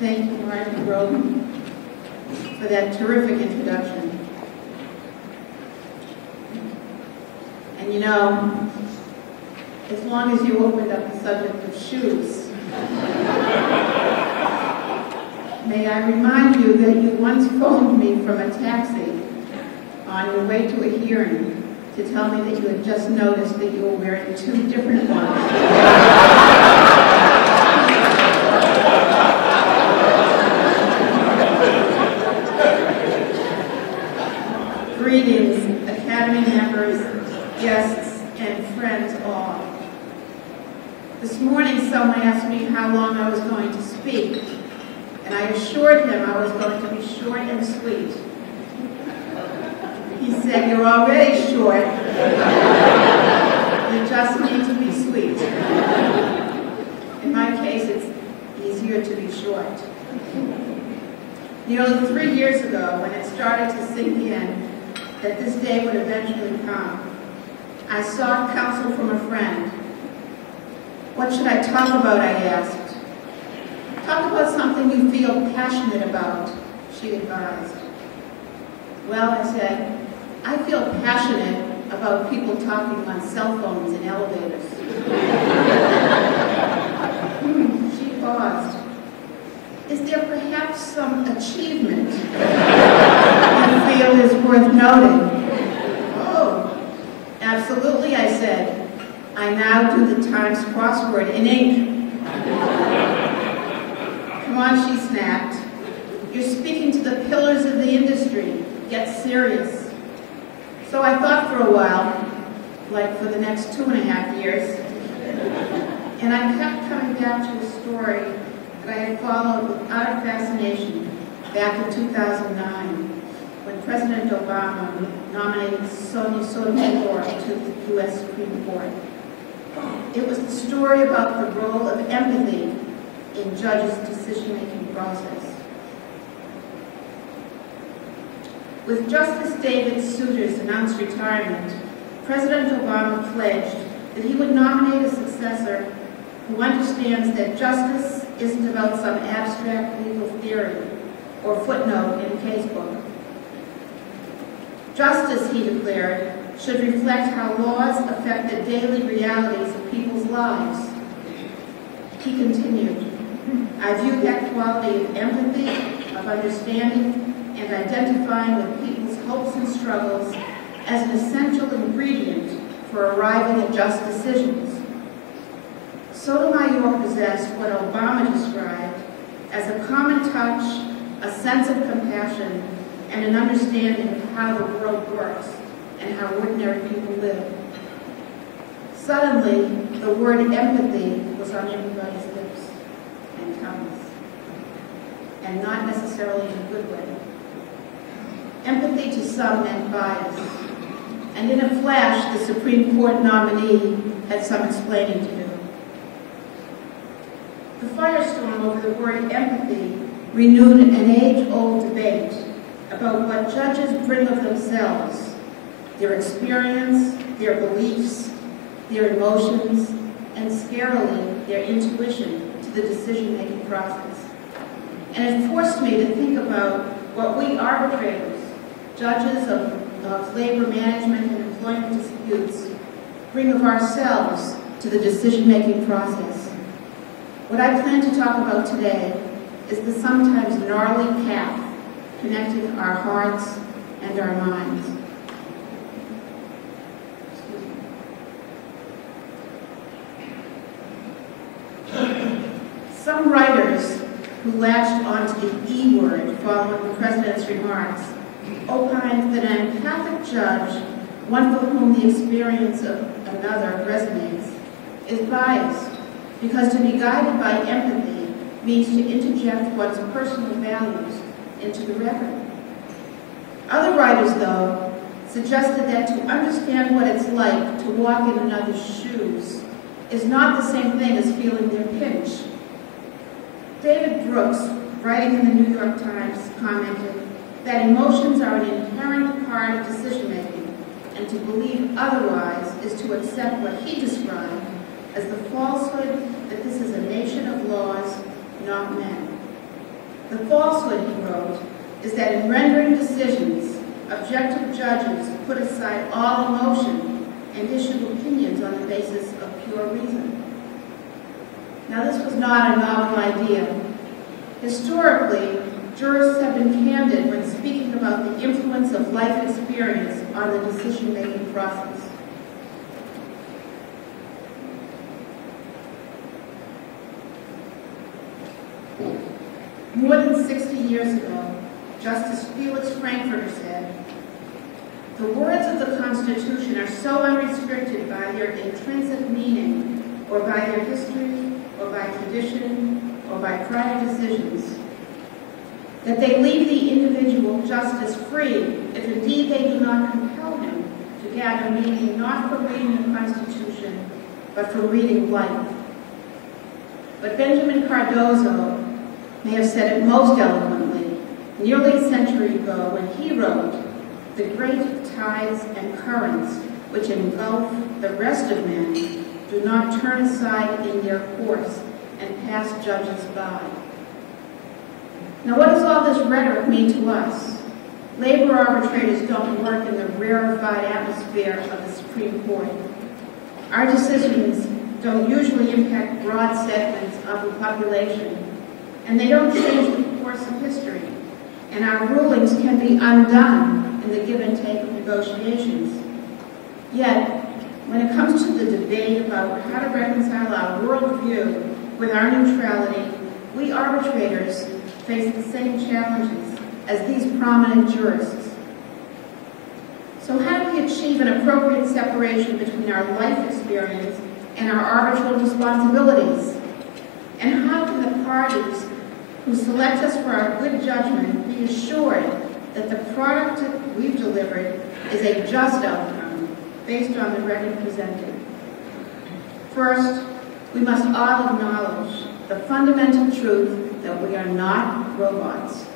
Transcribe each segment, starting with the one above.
Thank you, Roberta, for that terrific introduction. And you know, as long as you opened up the subject of shoes, may I remind you that you once phoned me from a taxi on your way to a hearing to tell me that you had just noticed that you were wearing two different ones. Greetings, Academy members, guests, and friends all. This morning, someone asked me how long I was going to speak, and I assured him I was going to be short and sweet. He said, "You're already short. You just need to be sweet." In my case, it's easier to be short. Nearly 3 years ago, when it started to sink in that this day would eventually come, I sought counsel from a friend. "What should I talk about?" I asked. "Talk about something you feel passionate about," she advised. "Well," I said, "I feel passionate about people talking on cell phones in elevators." She paused. "Is there perhaps some achievement you feel is worth noting?" "Oh, absolutely," I said. "I now do the Times crossword in ink." "Come on," she snapped. "You're speaking to the pillars of the industry. Get serious." So I thought for a while, like for the next 2.5 years, and I kept coming back to a story that I had followed with utter fascination back in 2009, when President Obama nominated Sonia Sotomayor to the U.S. Supreme Court. It was the story about the role of empathy in judges' decision-making process. With Justice David Souter's announced retirement, President Obama pledged that he would nominate a successor who understands that justice isn't about some abstract legal theory or footnote in a casebook. Justice, he declared, should reflect how laws affect the daily realities of people's lives. He continued, "I view that quality of empathy, of understanding, and identifying with people's hopes and struggles as an essential ingredient for arriving at just decisions." Sotomayor possessed what Obama described as a common touch, a sense of compassion, and an understanding of how the world works and how ordinary people live. Suddenly, the word empathy was on everybody's lips and tongues, and not necessarily in a good way. Empathy to some meant bias, and in a flash, the Supreme Court nominee had some explaining to do. The firestorm over the word empathy renewed an age-old debate about what judges bring of themselves, their experience, their beliefs, their emotions, and scarily, their intuition to the decision-making process. And it forced me to think about what we arbitrators, judges of labor management and employment disputes, bring of ourselves to the decision-making process. What I plan to talk about today is the sometimes gnarly path connecting our hearts and our minds. Some writers who latched onto the E word following the President's remarks opined that an empathic judge, one for whom the experience of another resonates, is biased, because to be guided by empathy means to interject one's personal values into the record. Other writers, though, suggested that to understand what it's like to walk in another's shoes is not the same thing as feeling their pinch. David Brooks, writing in the New York Times, commented that emotions are an inherent part of decision-making, and to believe otherwise is to accept what he described as the falsehood that this is a nation of laws, not men. The falsehood, he wrote, is that in rendering decisions, objective judges put aside all emotion and issue opinions on the basis of pure reason. Now, this was not a novel idea. Historically, jurists have been candid when speaking about the influence of life experience on the decision-making process. More than 60 years ago, Justice Felix Frankfurter said, "The words of the Constitution are so unrestricted by their intrinsic meaning, or by their history, or by tradition, or by prior decisions, that they leave the individual justice free if indeed they do not compel him to gather meaning not from reading the Constitution, but from reading life." But Benjamin Cardozo may have said it most eloquently nearly a century ago when he wrote, "The great tides and currents which engulf the rest of men do not turn aside in their course and pass judges by." Now, what does all this rhetoric mean to us? Labor arbitrators don't work in the rarefied atmosphere of the Supreme Court. Our decisions don't usually impact broad segments of the population, and they don't change the course of history, and our rulings can be undone in the give and take of negotiations. Yet, when it comes to the debate about how to reconcile our worldview with our neutrality, we arbitrators face the same challenges as these prominent jurists. So how do we achieve an appropriate separation between our life experience and our arbitral responsibilities? And how can the parties who select us for our good judgment be assured that the product we've delivered is a just outcome based on the record presented? First, we must all acknowledge the fundamental truth that we are not robots.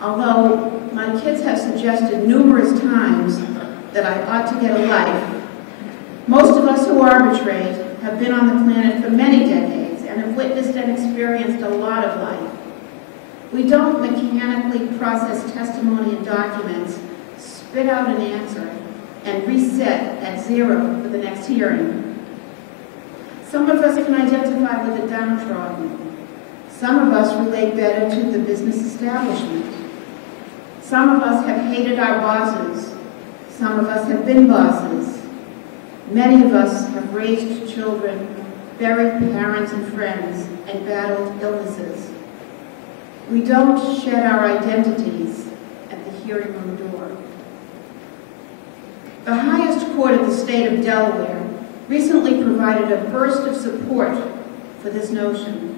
Although my kids have suggested numerous times that I ought to get a life, most of us who arbitrate have been on the planet for many decades and have witnessed and experienced a lot of life. We don't mechanically process testimony and documents, spit out an answer, and reset at zero for the next hearing. Some of us can identify with the downtrodden. Some of us relate better to the business establishment. Some of us have hated our bosses. Some of us have been bosses. Many of us have raised children, buried parents and friends, and battled illnesses. We don't shed our identities at the hearing room door. The highest court of the state of Delaware recently provided a burst of support for this notion.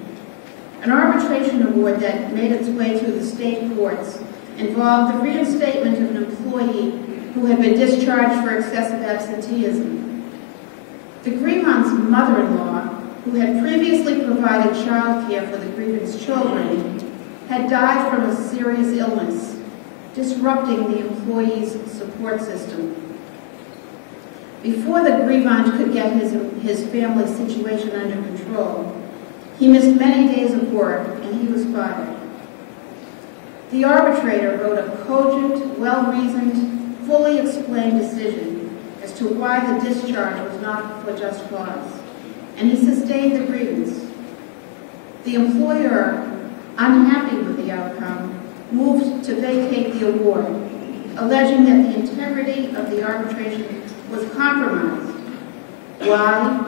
An arbitration award that made its way through the state courts involved the reinstatement of an employee who had been discharged for excessive absenteeism. The Grimont's mother-in-law, who had previously provided child care for the grievance children, had died from a serious illness, disrupting the employee's support system. Before the Grivant could get his family situation under control, he missed many days of work and he was fired. The arbitrator wrote a cogent, well-reasoned, fully explained decision as to why the discharge was not for just cause, and he sustained the grievance. The employer, unhappy with the outcome, moved to vacate the award, alleging that the integrity of the arbitration was compromised. Why?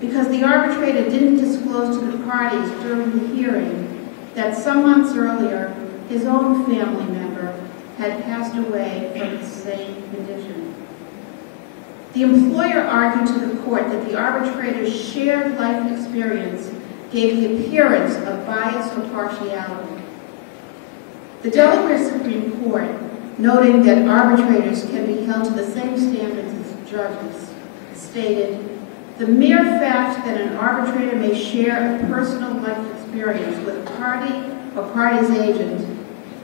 Because the arbitrator didn't disclose to the parties during the hearing that some months earlier, his own family member had passed away from the same condition. The employer argued to the court that the arbitrator's shared life experience gave the appearance of bias or partiality. The Delaware Supreme Court, noting that arbitrators can be held to the same standards as judges, stated, "The mere fact that an arbitrator may share a personal life experience with a party or party's agent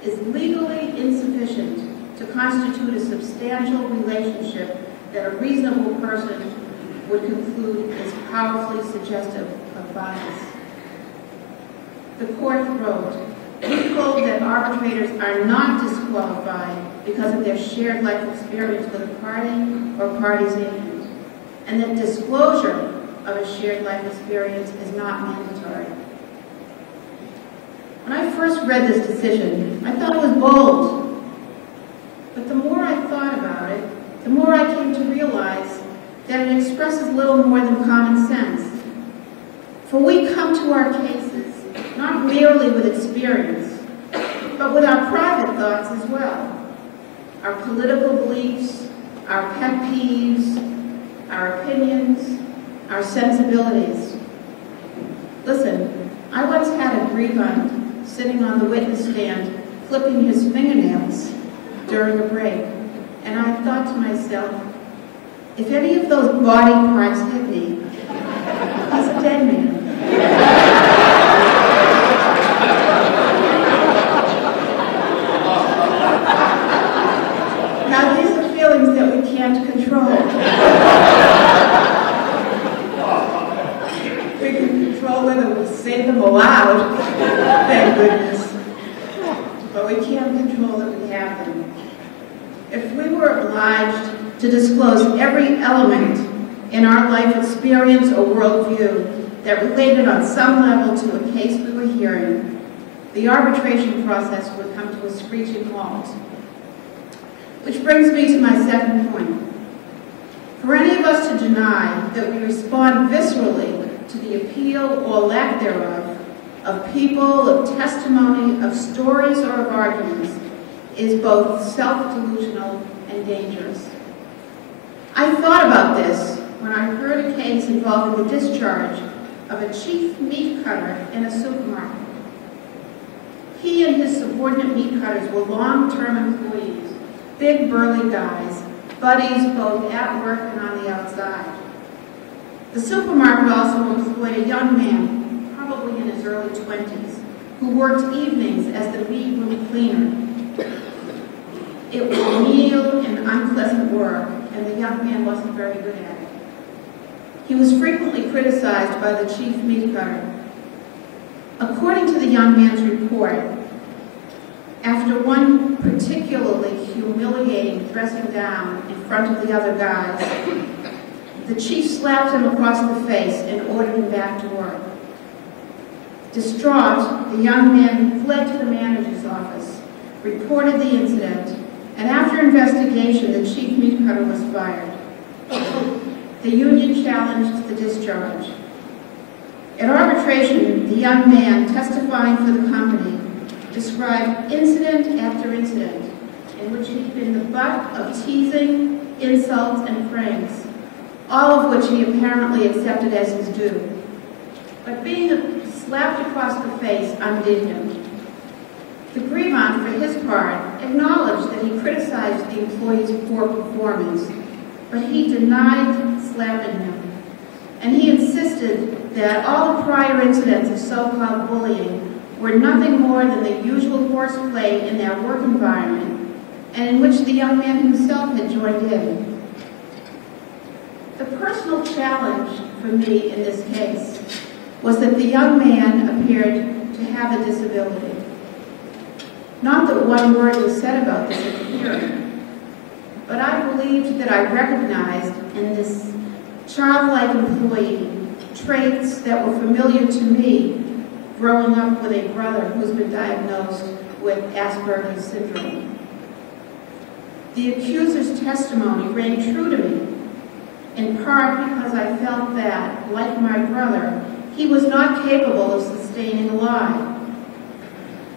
is legally insufficient to constitute a substantial relationship that a reasonable person would conclude is powerfully suggestive of bias." the court wrote, "We hold that arbitrators are not disqualified because of their shared life experience with a party or parties agent, and that disclosure of a shared life experience is not mandatory." When I first read this decision, I thought it was bold. But the more I thought about it, the more I came to realize that it expresses little more than common sense. For we come to our cases not merely with experience, but with our private thoughts as well. Our political beliefs, our pet peeves, our opinions, our sensibilities. Listen, I once had a grievant sitting on the witness stand, clipping his fingernails during a break, and I thought to myself, if any of those body parts hit me, he's a dead man. Now these are feelings that we can't control. We can control whether we say them aloud, thank goodness. But we can't control that we have them. If we were obliged to disclose every element in our life experience or worldview that related on some level to a case we were hearing, the arbitration process would come to a screeching halt. Which brings me to my second point. For any of us to deny that we respond viscerally to the appeal or lack thereof of people, of testimony, of stories, or of arguments is both self-delusional and dangerous. I thought about this when I heard a case involving the discharge of a chief meat cutter in a supermarket. He and his subordinate meat cutters were long-term employees, big burly guys, buddies both at work and on the outside. The supermarket also employed a young man, probably in his early 20s, who worked evenings as the meat room cleaner. It was menial and unpleasant work, and the young man wasn't very good at it. He was frequently criticized by the chief meat cutter. According to the young man's report, after one particularly humiliating dressing down in front of the other guys, the chief slapped him across the face and ordered him back to work. Distraught, the young man fled to the manager's office, reported the incident, and after investigation, the chief meat cutter was fired. The union challenged the discharge. At arbitration, the young man, testifying for the company, described incident after incident in which he'd been the butt of teasing, insults, and pranks, all of which he apparently accepted as his due. But being slapped across the face undid him. The grievant, for his part, acknowledged that he criticized the employee's poor performance, but he denied slapping him. And he insisted that all the prior incidents of so-called bullying were nothing more than the usual horseplay in their work environment, and in which the young man himself had joined in. The personal challenge for me in this case was that the young man appeared to have a disability. Not that one word was said about this at the hearing, but I believed that I recognized in this childlike employee traits that were familiar to me growing up with a brother who's been diagnosed with Asperger's syndrome. The accuser's testimony rang true to me, in part because I felt that, like my brother, he was not capable of sustaining a lie.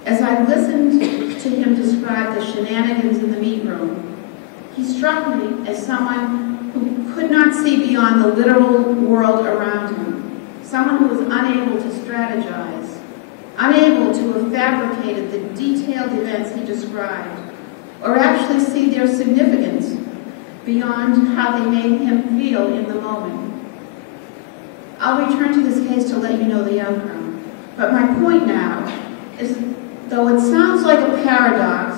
As I listened to him describe the shenanigans in the meat room, he struck me as someone who could not see beyond the literal world around him, someone who was unable to strategize, unable to have fabricated the detailed events he described, or actually see their significance beyond how they made him feel in the moment. I'll return to this case to let you know the outcome, but my point now is, though it sounds like a paradox,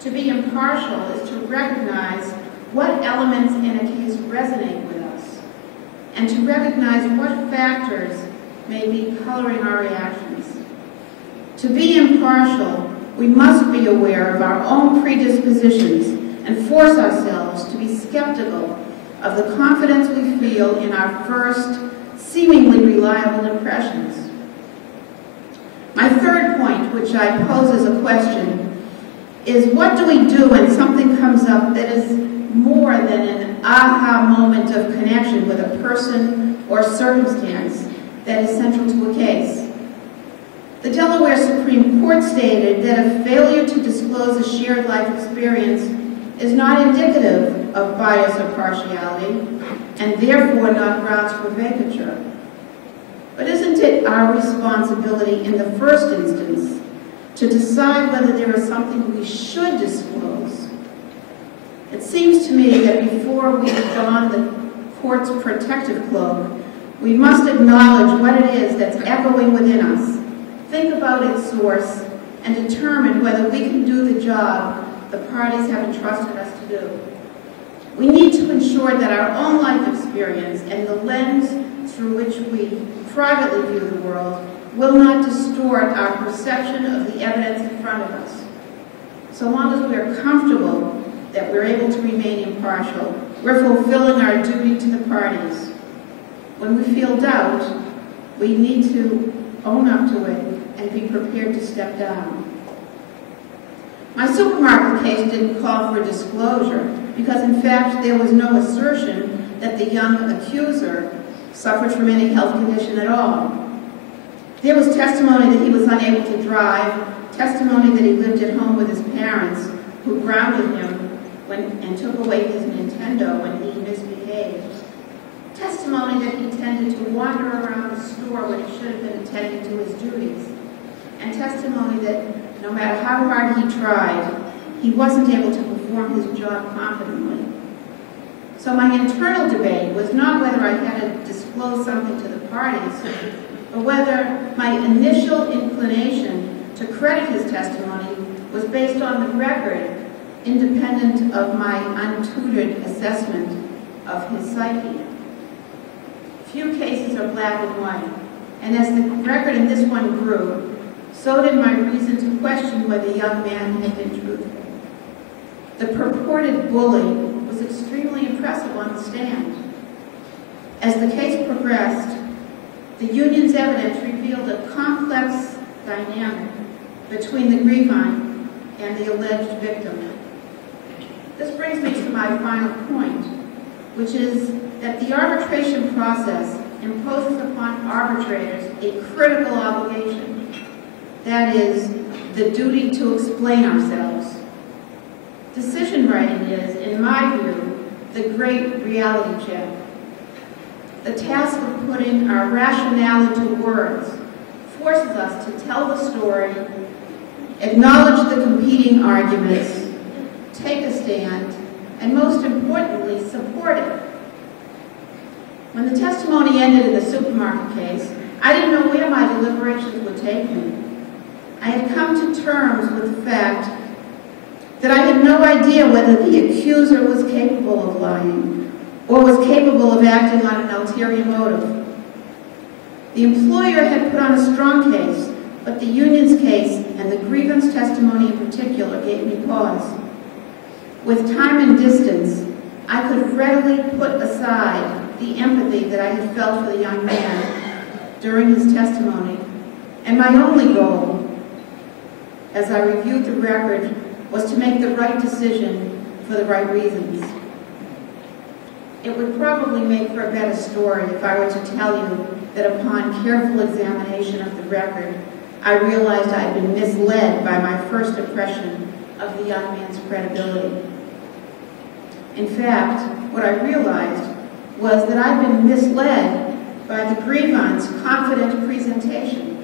to be impartial is to recognize what elements in a case resonate with us, and to recognize what factors may be coloring our reactions. To be impartial, we must be aware of our own predispositions and force ourselves to be skeptical of the confidence we feel in our first, seemingly reliable impressions. My third point, which I pose as a question, is what do we do when something comes up that is more than an aha moment of connection with a person or circumstance that is central to a case? The Delaware Supreme Court stated that a failure to disclose a shared life experience is not indicative of bias or partiality, and therefore not grounds for vacature. But isn't it our responsibility in the first instance to decide whether there is something we should disclose? It seems to me that before we don the court's protective cloak, we must acknowledge what it is that's echoing within us, think about its source, and determine whether we can do the job the parties have entrusted us to do. We need to ensure that our own life experience and the lens through which we privately view the world will not distort our perception of the evidence in front of us. So long as we are comfortable that we're able to remain impartial, we're fulfilling our duty to the parties. When we feel doubt, we need to own up to it and be prepared to step down. My supermarket case didn't call for disclosure because, in fact, there was no assertion that the young accuser suffered from any health condition at all. There was testimony that he was unable to drive, testimony that he lived at home with his parents, who grounded him and took away his Nintendo when he misbehaved, testimony that he tended to wander around the store when he should have been attending to his duties, and testimony that no matter how hard he tried, he wasn't able to perform his job confidently. So my internal debate was not whether I had to disclose something to the parties, but whether my initial inclination to credit his testimony was based on the record, independent of my untutored assessment of his psyche. Few cases are black and white, and as the record in this one grew, so did my reason to question whether the young man had been truthful. The purported bully was extremely impressive on the stand. As the case progressed, the union's evidence revealed a complex dynamic between the grievant and the alleged victim. This brings me to my final point, which is that the arbitration process imposes upon arbitrators a critical obligation. That is, the duty to explain ourselves. Decision writing is, in my view, the great reality check. The task of putting our rationale into words forces us to tell the story, acknowledge the competing arguments, take a stand, and most importantly, support it. When the testimony ended in the supermarket case, I didn't know where my deliberations would take me. I had come to terms with the fact that I had no idea whether the accuser was capable of lying or was capable of acting on an ulterior motive. The employer had put on a strong case, but the union's case and the grievance testimony in particular gave me pause. With time and distance, I could readily put aside the empathy that I had felt for the young man during his testimony, and my only goal, as I reviewed the record, was to make the right decision for the right reasons. It would probably make for a better story if I were to tell you that upon careful examination of the record, I realized I had been misled by my first impression of the young man's credibility. In fact, what I realized was that I'd been misled by the grievant's confident presentation.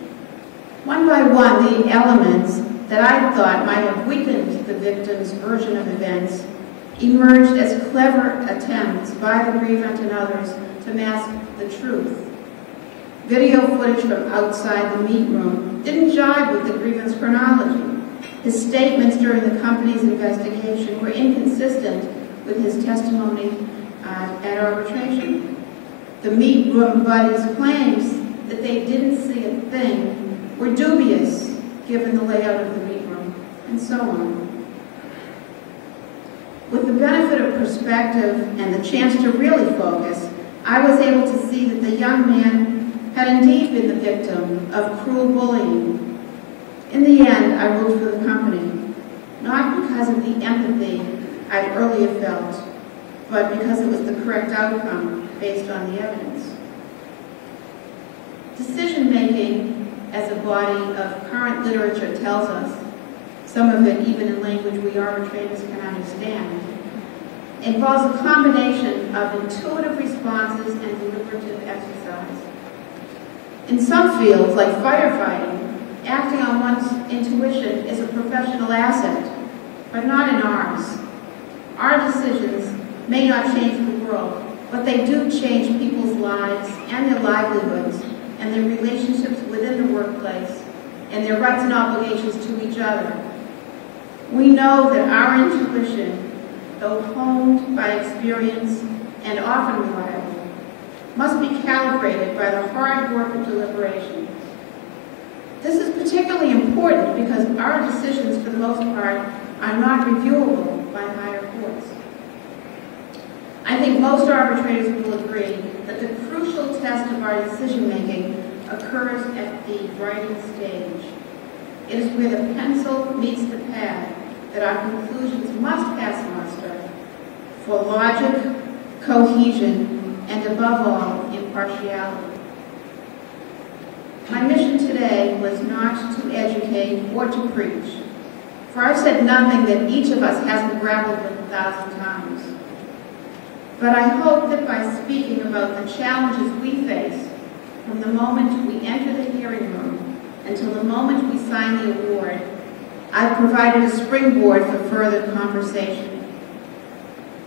One by one, the elements that I thought might have weakened the victim's version of events emerged as clever attempts by the grievant and others to mask the truth. Video footage from outside the meat room didn't jive with the grievant's chronology. His statements during the company's investigation were inconsistent with his testimony at arbitration. The meat room buddies' claims that they didn't see a thing were dubious, given the layout of the meat room, and so on. With the benefit of perspective and the chance to really focus, I was able to see that the young man had indeed been the victim of cruel bullying. In the end, I ruled for the company, not because of the empathy I'd earlier felt, but because it was the correct outcome based on the evidence. Decision-making as a body of current literature tells us, some of it even in language we arbitrators can understand, involves a combination of intuitive responses and deliberative exercise. In some fields, like firefighting, acting on one's intuition is a professional asset, but not in ours. Our decisions may not change the world, but they do change people's lives and their livelihoods and their relationships within the workplace and their rights and obligations to each other. We know that our intuition, though honed by experience and often reliable, must be calibrated by the hard work of deliberation. This is particularly important because our decisions, for the most part, are not reviewable by higher courts. I think most arbitrators will agree that the crucial test of our decision-making occurs at the writing stage. It is where the pencil meets the pad that our conclusions must pass muster for logic, cohesion, and above all, impartiality. My mission today was not to educate or to preach, for I've said nothing that each of us hasn't grappled with 1,000 times. But I hope that by speaking about the challenges we face from the moment we enter the hearing room until the moment we sign the award, I've provided a springboard for further conversation.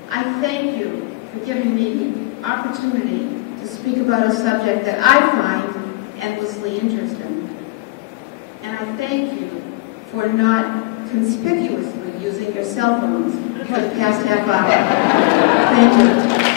I thank you for giving me the opportunity to speak about a subject that I find endlessly interesting. And I thank you for not conspicuously using your cell phones for the past half hour. Thank you.